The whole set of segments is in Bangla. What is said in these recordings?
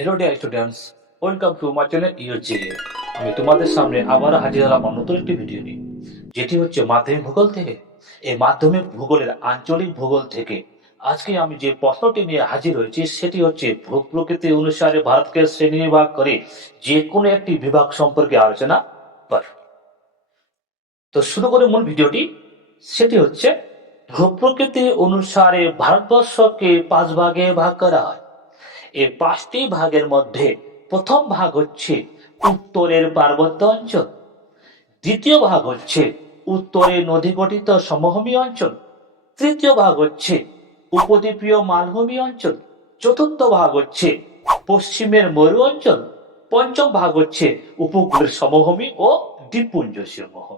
Hello dear students welcome to my channel your GA আমি তোমাদের সামনে আবার হাজির হলাম নতুন একটি ভিডিও নিয়ে, যেটি হচ্ছে মাধ্যমিক ভূগোল থেকে। এই মাধ্যমিক ভূগোলের আঞ্চলিক ভূগোল থেকে আজকে আমি যে প্রশ্নটি নিয়ে হাজির হয়েছি, সেটি হচ্ছে ভূ প্রকৃতি অনুসারে ভারতকে শ্রেণীবিভাগ করে যে কোনো একটি বিভাগ সম্পর্কে আলোচনা কর। তো শুরু করে মূল ভিডিওটি, সেটি হচ্ছে ভূপ্রকৃতি অনুসারে ভারতবর্ষকে পাঁচ ভাগে ভাগ করা হয়। এই পাঁচটি ভাগের মধ্যে প্রথম ভাগ হচ্ছে উত্তরের পার্বত্য অঞ্চল। দ্বিতীয় ভাগ হচ্ছে উত্তরে নদী গঠিত সমভূমি অঞ্চল। তৃতীয় ভাগ হচ্ছে উপদ্বীপীয় মালভূমি অঞ্চল। চতুর্থ ভাগ হচ্ছে পশ্চিমের মরু অঞ্চল। পঞ্চম ভাগ হচ্ছে উপকূলের সমভূমি ও দ্বীপপুঞ্জ সমূহ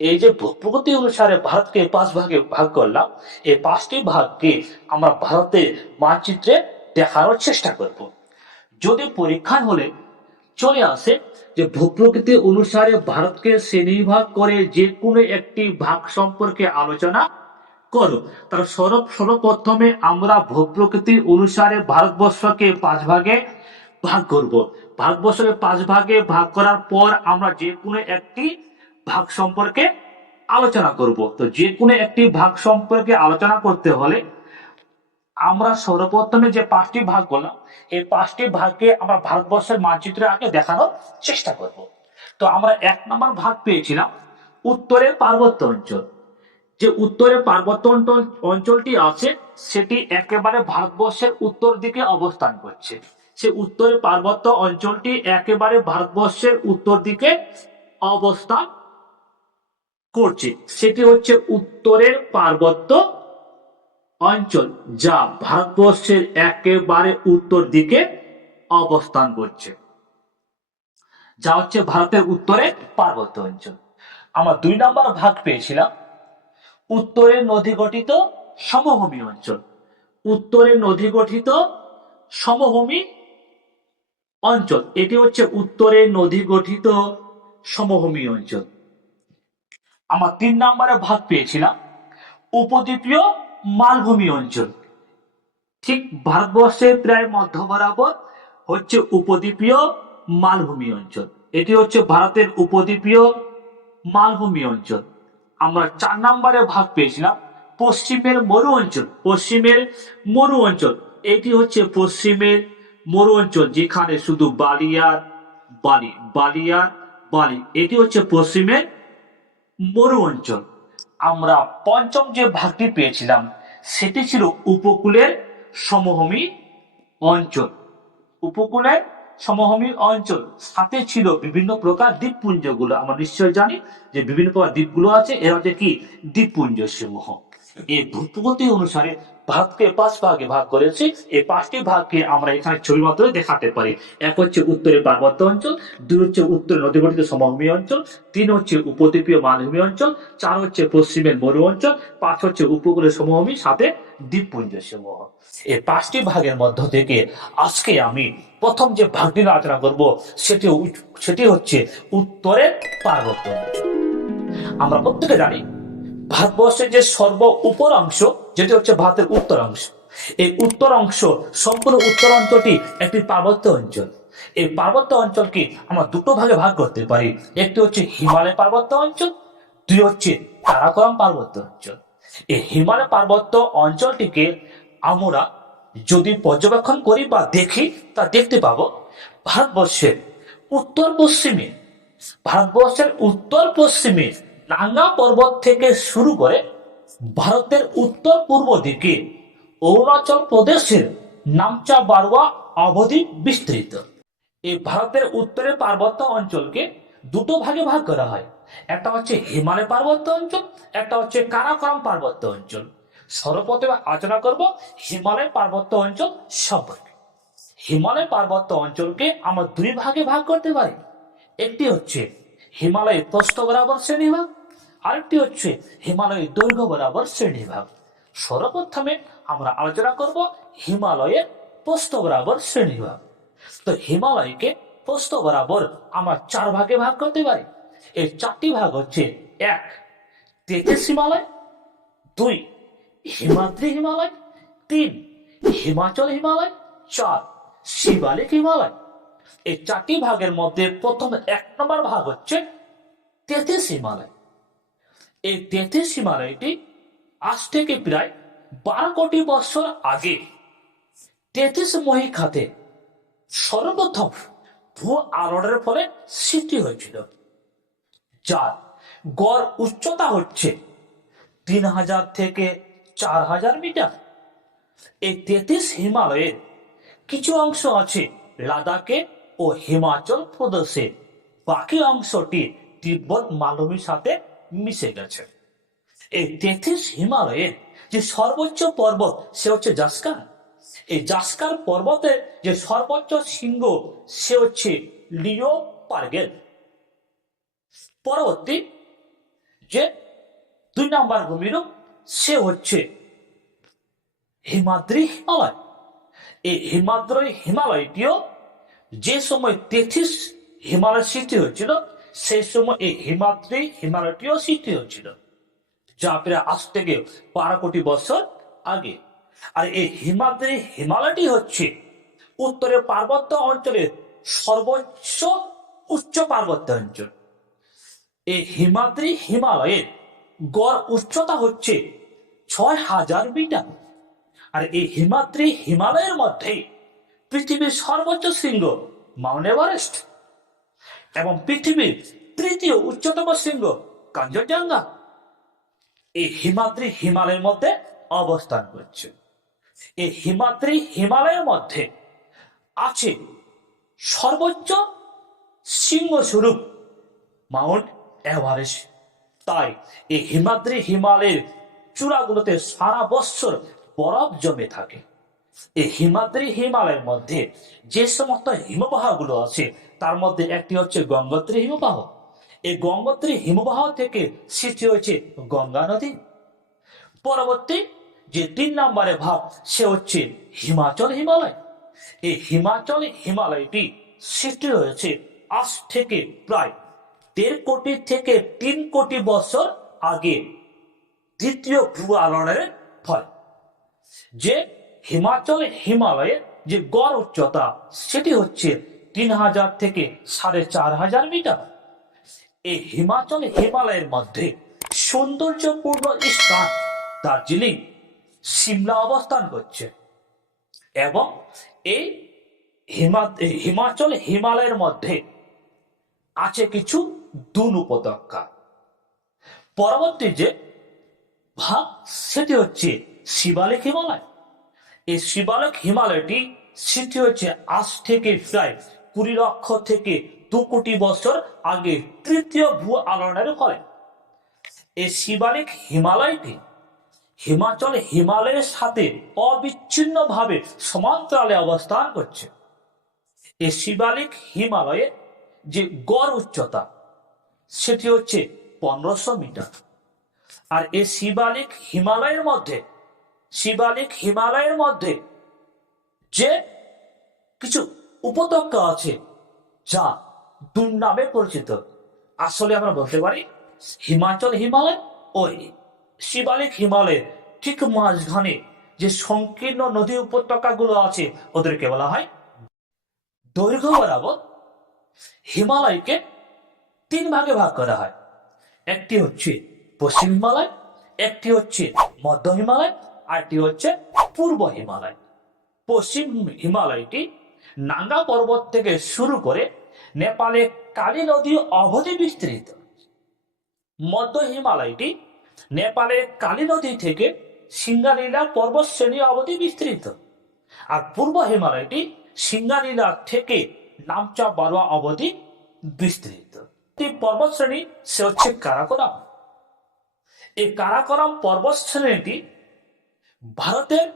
এই যে প্রকৃতি অনুসারে ভারতকে পাঁচ ভাগে ভাগ করলাম, এই পাঁচটি ভাগকে আমরা ভারতের মানচিত্রে দেখানোর চেষ্টা করব। যদি পরীক্ষা হলে চলে আসে যে ভূপ্রকৃতি অনুসারে ভারতকে শ্রেণীভাগ করে যে কোনো একটি ভাগ সম্পর্কে আলোচনা করো। তার সর্ব সর্বপ্রথমে আমরা ভূপ্রকৃতি অনুসারে ভারতবর্ষকে পাঁচ ভাগে ভাগ করব। ভারতবর্ষকে পাঁচ ভাগে ভাগ করার পর আমরা যে কোনো একটি ভাগ সম্পর্কে আলোচনা করব। তো যে কোনো একটি ভাগ সম্পর্কে আলোচনা করতে হলে আমরা সর্বপ্রথমে যে পাঁচটি ভাগ করলাম এই পাঁচটি ভাগকে আমরা ভারতবর্ষের মানচিত্রে আগে দেখানোর চেষ্টা করব। তো আমরা এক নম্বর ভাগ পেয়েছিলাম উত্তরের পার্বত্য অঞ্চল। যে উত্তরের পার্বত্য অঞ্চল, অঞ্চলটি আছে, সেটি একেবারে ভারতবর্ষের উত্তর দিকে অবস্থান করছে। সে উত্তরের পার্বত্য অঞ্চলটি একেবারে ভারতবর্ষের উত্তর দিকে অবস্থান করছে। সেটি হচ্ছে উত্তরের পার্বত্য অঞ্চল যা ভারতবর্ষের একেবারে উত্তর দিকে অবস্থান করছে। যা হচ্ছে ভারতের উত্তরে পার্বত্য অঞ্চল। আমরা দুই নম্বর ভাগ পেয়েছিলাম। উত্তরে নদী গঠিত সমভূমি অঞ্চল। উত্তরে নদী গঠিত সমভূমি অঞ্চল। এটি হচ্ছে উত্তরে নদী গঠিত সমভূমি অঞ্চল। আমরা তিন নম্বরে ভাগ পেয়েছিলাম। উপদ্বীপীয় মালভূমি অঞ্চল। ঠিক ভারতবর্ষের প্রায় মধ্য বরাবর হচ্ছে উপদ্বীপীয় মালভূমি অঞ্চল। এটি হচ্ছে ভারতের উপদ্বীপীয় মালভূমি অঞ্চল। আমরা চার নম্বরে ভাগ পেয়েছিলাম, পশ্চিমের মরু অঞ্চল, পশ্চিমের মরু অঞ্চল। এটি হচ্ছে পশ্চিমের মরু অঞ্চল, যেখানে শুধু বালিয়ার বালি বালিয়ার বালি। এটি হচ্ছে পশ্চিমের মরু অঞ্চল। আমরা পঞ্চম যে ভাগটি পেয়েছিলাম, সেটি ছিল উপকূলের সমভূমি অঞ্চল। উপকূলের সমভূমি অঞ্চল, সাথে ছিল বিভিন্ন প্রকার দ্বীপপুঞ্জগুলো। আমরা নিশ্চয় জানি যে বিভিন্ন প্রকার দ্বীপগুলো আছে, এরা হচ্ছে কি? দ্বীপপুঞ্জ সমূহ এই ভূপ্রগতি অনুসারে ভারতকে পাঁচ ভাগে ভাগ করেছি, এই পাঁচটি ভাগকে আমরা এখানে ছবির মাধ্যমে দেখাতে পারি। এক হচ্ছে উত্তরে পার্বত্য অঞ্চল, দুই হচ্ছে উত্তরে নদীগঠিত সমভূমি অঞ্চল, তিন হচ্ছে উপদ্বীপীয় মালভূমি অঞ্চল, চার হচ্ছে পশ্চিমের মরু অঞ্চল, পাঁচ হচ্ছে উপকূলের সমভূমি, সাথে দ্বীপপুঞ্জ সমূহ। এই পাঁচটি ভাগের মধ্য থেকে আজকে আমি প্রথম যে ভাগটি আলোচনা করব, সেটি সেটি হচ্ছে উত্তরে পার্বত্য অঞ্চল। আমরা প্রত্যেকে জানি, ভারতবর্ষের যে সর্ব উপর অংশ যেটি হচ্ছে ভারতের উত্তর অংশ এই উত্তর অংশ সম্পূর্ণ উত্তর অঞ্চলটি একটি পার্বত্য অঞ্চল। এই পার্বত্য অঞ্চলকে আমরা দুটো ভাগে ভাগ করতে পারি। একটি হচ্ছে হিমালয় পার্বত্য অঞ্চল, দুই হচ্ছে কারাকোরাম পার্বত্য অঞ্চল। এই হিমালয় পার্বত্য অঞ্চলটিকে আমরা যদি পর্যবেক্ষণ করি বা দেখি, তা দেখতে পাবো ভারতবর্ষের উত্তর পশ্চিমে, ভারতবর্ষের উত্তর পশ্চিমে নাঙ্গা পর্বত থেকে শুরু করে ভারতের উত্তর পূর্ব দিকে, অরুণাচল প্রদেশের নামচা বারুয়া অবধি বিস্তৃত। এই ভারতের উত্তরের পার্বত্য অঞ্চলকে দুটো ভাগে ভাগ করা হয়। একটা হচ্ছে হিমালয় পার্বত্য অঞ্চল, একটা হচ্ছে কারাকরম পার্বত্য অঞ্চল। সর্বপ্রথমে আলোচনা করব হিমালয় পার্বত্য অঞ্চল সম্পর্কে। হিমালয় পার্বত্য অঞ্চলকে আমরা দুই ভাগে ভাগ করতে পারি। একটি হচ্ছে হিমালয় প্রস্থ বরাবর শ্রেণীভাগ আরেকটি হচ্ছে হিমালয়ের দৈর্ঘ্য বরাবর শ্রেণীভাগ সর্বপ্রথমে আমরা আলোচনা করব হিমালয়ের প্রস্থ বরাবর শ্রেণীভাগ তো হিমালয়কে প্রস্থ বরাবর আমরা চার ভাগে ভাগ করতে পারি। এই চারটি ভাগ হচ্ছে এক তেজেস হিমালয়, দুই, হিমাদ্রি হিমালয়, তিন, হিমাচল হিমালয়, চার, শিবালিক হিমালয়। এই চারটি ভাগের মধ্যে প্রথম এক নম্বর ভাগ হচ্ছে তেতিস হিমালয়। এই তেতিস হিমালয়টি আজ থেকে প্রায় বারো কোটি বছর আগে তেতিস মহিখাতে সর্বপ্রথম ভূ আলোড়ের ফলে সৃষ্টি হয়েছিল, যার গড় উচ্চতা হচ্ছে তিন হাজার থেকে চার হাজার মিটার। এই তেতিস হিমালয়ের কিছু অংশ আছে লাদাখে ও হিমাচল প্রদেশে। বাকি অংশটি তিব্বত মালভূমির সাথে মিশে গেছে। এই তেথিস হিমালয়ের যে সর্বোচ্চ পর্বত, সে হচ্ছে জাস্কার। এই জাস্কার পর্বতের যে সর্বোচ্চ শৃঙ্গ, সে হচ্ছে লিও পার্গেল পরবর্তী যে দুই নাম্বার ভূমিরূপ, সে হচ্ছে হিমাদ্রি হিমালয়। এই হিমাদ্রি হিমালয়টিও যে সময় তেথিস হিমালয় সৃষ্টি হয়েছিল সেই সময় এই হিমাদ্রি হিমালয়টিও সৃষ্টি হয়েছিল, যা প্রায় আজ থেকে বারো কোটি বছর আগে। আর এই হিমাদ্রি হিমালয়টি হচ্ছে উত্তরের পার্বত্য অঞ্চলের সর্বোচ্চ উচ্চ পার্বত্য অঞ্চল। এই হিমাদ্রি হিমালয়ের গড় উচ্চতা হচ্ছে ছয় হাজার মিটার। আর এই হিমাদ্রি হিমালয়ের মধ্যে পৃথিবীর সর্বোচ্চ শৃঙ্গ মাউন্ট এভারেস্ট। এবং পৃথিবীর তৃতীয় উচ্চতম শৃঙ্গ কাঞ্চনজঙ্ঘা এই হিমাদ্রি হিমালয়ের মধ্যে অবস্থান করছে। এই হিমাদ্রি হিমালয়ের মধ্যে আছে সর্বোচ্চ সিংহ স্বরূপ মাউন্ট এভারেস্ট। তাই এই হিমাদ্রি হিমালয়ের চূড়াগুলোতে সারা বছর বরফ জমে থাকে। এই হিমাদ্রি হিমালয়ের মধ্যে যে সমস্ত হিমবাহগুলো আছে, তার মধ্যে একটি হচ্ছে গঙ্গোত্রী হিমবাহ। এই গঙ্গোত্রী হিমবাহ থেকে সৃষ্টি হয়েছে গঙ্গা নদী। পরবর্তী যে তিন নম্বরে ভাব সে হচ্ছে হিমাচল হিমালয়। এই হিমাচল হিমালয়টি সৃষ্টি হয়েছে আজ থেকে প্রায় দেড় কোটি থেকে তিন কোটি বছর আগে, দ্বিতীয় ভূ আলোড়নের ফলে। যে হিমাচল হিমালয়ের যে গড় উচ্চতা, সেটি হচ্ছে তিন হাজার থেকে সাড়ে চার হাজার মিটার। এই হিমাচল হিমালয়ের মধ্যে সৌন্দর্যপূর্ণ স্থান দার্জিলিং, সিমলা অবস্থান করছে। এবং এই হিমা হিমাচল হিমালয়ের মধ্যে আছে কিছু দুন উপত্যকা। পরবর্তী যে ভাগ, সেটি হচ্ছে শিবালিক হিমালয়। এই শিবালিক হিমালয়টি সৃষ্টি হয়েছে আজ থেকে প্রায় কুড়ি লক্ষ থেকে দু কোটি বছর আগে তৃতীয় ভূ আলোড়নের ফলে। এই শিবালিক হিমালয়টি হিমাচল হিমালয়ের সাথে অবিচ্ছিন্নভাবে সমান্তরালে অবস্থান করছে। এই শিবালিক হিমালয়ে যে গড় উচ্চতা, সেটি হচ্ছে পনেরোশো মিটার। আর এই শিবালিক হিমালয়ের মধ্যে শিবালিক হিমালয়ের মধ্যে যে কিছু উপত্যকা আছে, যা দুর নামে পরিচিত। আসলে আমরা বলতে পারি হিমাচল হিমালয় ওই শিবালিক হিমালয়ের ঠিক মাঝখানে যে সংকীর্ণ নদী উপত্যকাগুলো আছে, ওদেরকে বলা হয় দৈর্ঘ্য বরাবর হিমালয়কে তিন ভাগে ভাগ করা হয়। একটি হচ্ছে পশ্চিম হিমালয়, একটি হচ্ছে মধ্য হিমালয় আরটি হচ্ছে পূর্ব হিমালয়। পশ্চিম হিমালয়টি নাঙ্গা পর্বত থেকে শুরু করে নেপালে কালী নদী অবধি বিস্তৃত। মধ্য হিমালয়টি নেপালের কালী নদী থেকে সিঙ্গালীলা পর্বত শ্রেণি অবধি বিস্তৃত। আর পূর্ব হিমালয়টি সিঙ্গালীলা থেকে নামচা বারোয়া অবধি বিস্তৃত। এই পর্বত শ্রেণি, সে হচ্ছে কারাকোরাম। এই কারাকোরাম পর্বত শ্রেণীটি ভারতের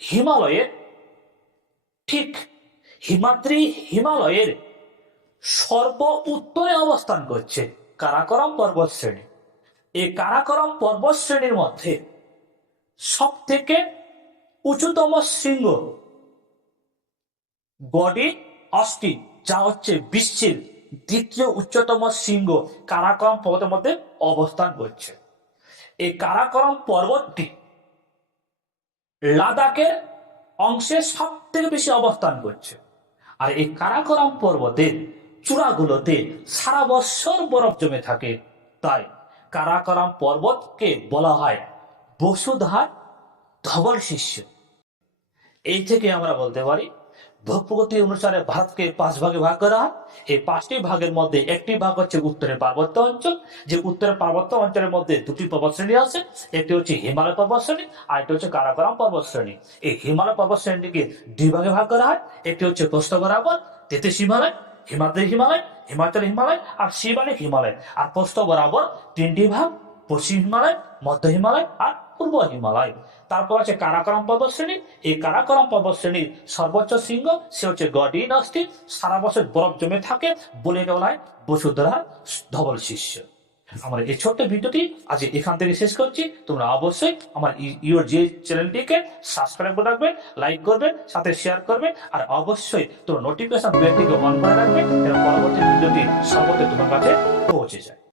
হিমালয়ের ঠিক হিমাদ্রি হিমালয়ের সর্ব উত্তরে অবস্থান করছে কারাকরম পর্বত শ্রেণি। এই কারাকরম পর্বত শ্রেণির মধ্যে সব থেকে উঁচুতম শৃঙ্গ গডি অস্টি, যা হচ্ছে বিশ্বের দ্বিতীয় উচ্চতম শৃঙ্গ কারাকরম পর্বতের মধ্যে অবস্থান করছে। এই কারাকরম পর্বতটি লাদাখের অংশে সব থেকে বেশি অবস্থান করছে। আর এই কারাকোরাম পর্বতের চূড়াগুলোতে সারা বছর বরফ জমে থাকে। তাই কারাকোরাম পর্বতকে বলা হয় বসুধার ধবল শিষ্য এই থেকে আমরা বলতে পারি ভূপ্রগতি অনুসারে ভারতকে পাঁচ ভাগে ভাগ করা হয়। এই পাঁচটি ভাগের মধ্যে একটি ভাগ হচ্ছে উত্তরের পার্বত্য অঞ্চল, যে উত্তরের পার্বত্য অঞ্চলের মধ্যে দুটি পর্বত শ্রেণি আছে, একটি হচ্ছে হিমালয় পর্বত শ্রেণি আর একটি হচ্ছে কারাকোরাম পর্বত শ্রেণি এই হিমালয় পর্বত শ্রেণীকে দুই ভাগে ভাগ করা হয়, একটি হচ্ছে প্রস্থ বরাবর তেতিস হিমালয়, হিমাদ্রি হিমালয়, হিমাচল হিমালয়, আর শিবালিক হিমালয়। আর প্রস্থ বরাবর তিনটি ভাগ, পশ্চিম হিমালয়, মধ্য হিমালয়, আর পূর্ব হিমালয়। তারপর আছে কারাকরম পর্বত শ্রেণি এই কারাকরম পর্বত শ্রেণির সর্বোচ্চ শৃঙ্গ, সে হচ্ছে গডিন অস্থি। সারা বছর বরফ জমে থাকে, বলে হয় বসুন্ধরার ধবল শিষ্য। আমার এই ছোট্ট ভিডিওটি আজ এখান থেকে শেষ করছি। তোমরা অবশ্যই আমার ইউর যে চ্যানেলটিকে সাবস্ক্রাইব করে রাখবে লাইক করবে, সাথে শেয়ার করবে, আর অবশ্যই তোর নোটিফিকেশন বেলটিকে অন করে রাখবে, যেন পরবর্তী ভিডিওটি সর্বত্র তোমার কাছে পৌঁছে যায়।